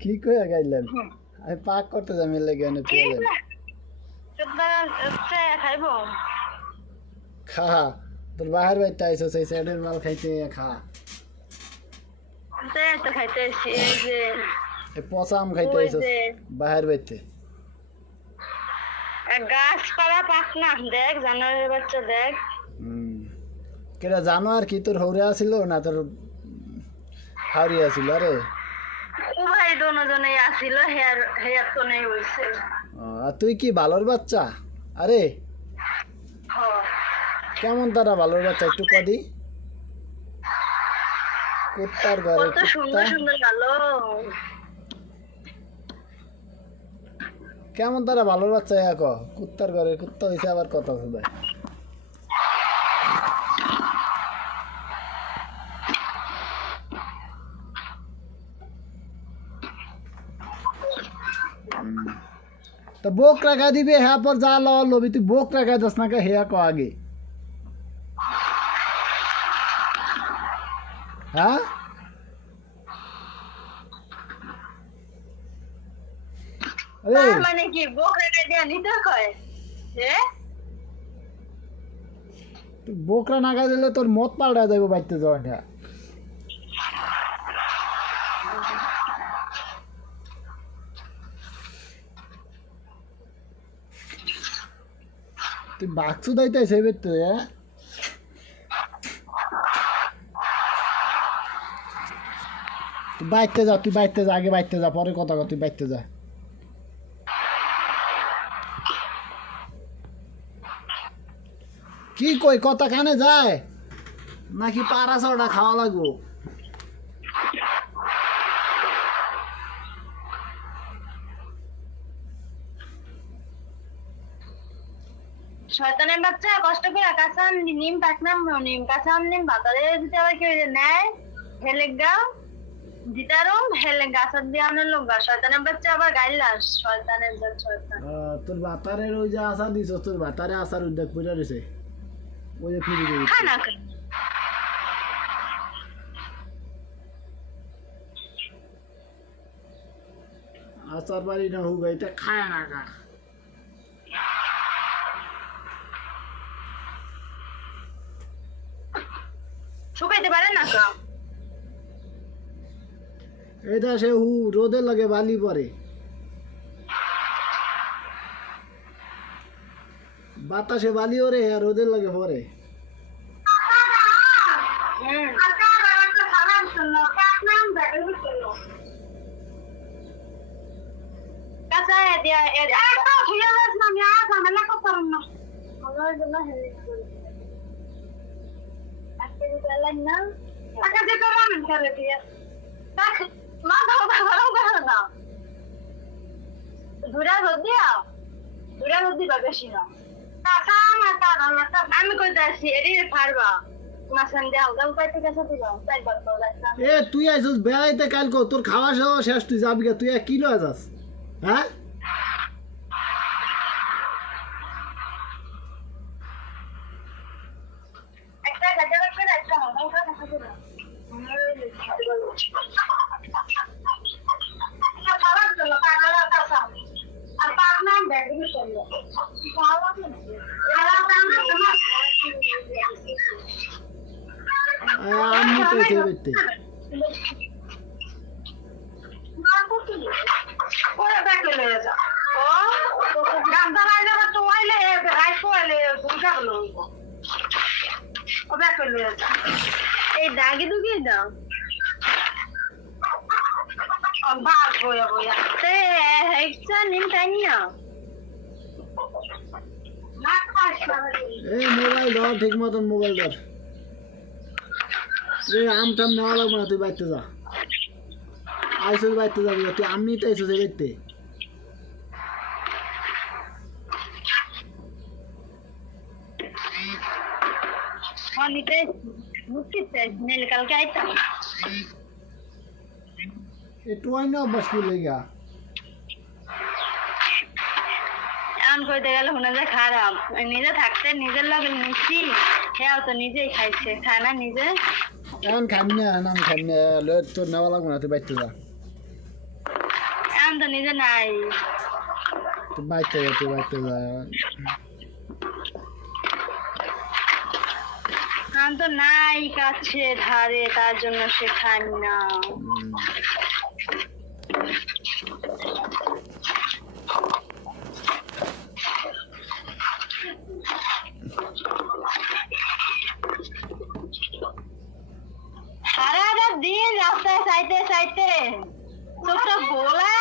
কি কইয়া গাইলেন? আমি পাক করতে যাই মেলে কেন তুইলেন? খা তোর বাহার বাইতে আইছো সেই সাইডের মাল খাইতে খা। পচা আম খাইতে আইছো বাহার বাইতে। গাছপালা পাক না দেখ, জানোয়ারের বাচ্চা দেখ। কেডা জানোয়ার কি তোর হৌরে আছিল না তোর হাওড়ি আছিল? আরে উভয় দুজনেই আছিল, হেয়ার তো নেই হইছে। আর তুই কি ভালোর বাচ্চা? আরে কেমন তারা ভালোর বাচ্চা একটু কদি? কুত্তার ঘরে কত সুন্দর সুন্দর ভালো। কেমন তারা ভালোর বাচ্চা এক কুত্তার ঘরে কুত্তা হইছে আবার কথা শুনে। তো बोक रखा दिबे है पर जा लो लोबी तू बोक रखा दसना का है को आगे हाँ अरे माने की बोक रखा दिया नहीं तो कोई है तू बोकरा ना का दिले तोर मौत पालड़ा देबो বাইতে যাওয়া। তুই বাক্সু দাইতে সেবে তো তুই বাইতে যা, তুই বাইতে যা, আগে বাইতে যা, পরে কথা কর, তুই বাইতে যা। কি কই কথা কানে যায় নাকি পাড়া চড়া খাওয়া লাগবো? শয়তানের বাচ্চা কষ্ট করে কাঁচা নিম পাকনাম নিম কাঁচা নিম বাজারে দিতে আবার কেউ নেয় হেলেগা দিতারম হেলেগা গাছ দিয়ে আনার লোক শয়তানের বাচ্চা আবার গাইলাস শয়তানের জাত শয়তান। তোর বাতারের ওই যে আশা দিছ, তোর বাতারে আসার উদ্যোগ পড়ে রয়েছে ওই যে ফিরে দিবি খানা আচার বাড়ি না হোক এটা খায় না কা শুকাইতে পারে না কা এটা সে হু রোদে লাগে বালি পরে বাতাসে বালি ওরে আর রোদে লাগে পরে। আমি কইতে আসছি এটি পারবা এ তুই আইসস বেড়াইতে কালকে তোর খাওয়া খাওয়া শেষ, তুই যাবি তুই এক কিলো আসাস হ্যাঁ? আমি তো এসে বেরতে এই দাগে দুগে দাও নিম টাইম না এই মোবাইল ধর ঠিক মতন মোবাইল ধর। আম টাম নেওয়া লাগবে না, তুই বাইতে যা, আইসস বাইতে যাবি তুই, আমি তো আইসস বাইতে। কালকে আইতাম একটু হয় না অভ্যাস করলে গা এমন কইতে গেলে শুনে যে খারাপ, নিজে থাকতে নিজের লগে মিশি সেও তো নিজেই খাইছে, খায় না নিজে। এখন খাম না আমি খাম না তোর নেওয়া লাগবো না তুই বাইতে যা এখন তো নিজে নাই তুই বাইতে যা এখন তো নাই কাছে ধারে তার জন্য সে খান না সারাটা দিন রাস্তায় চাইতে চাইতে চোখটা গোলা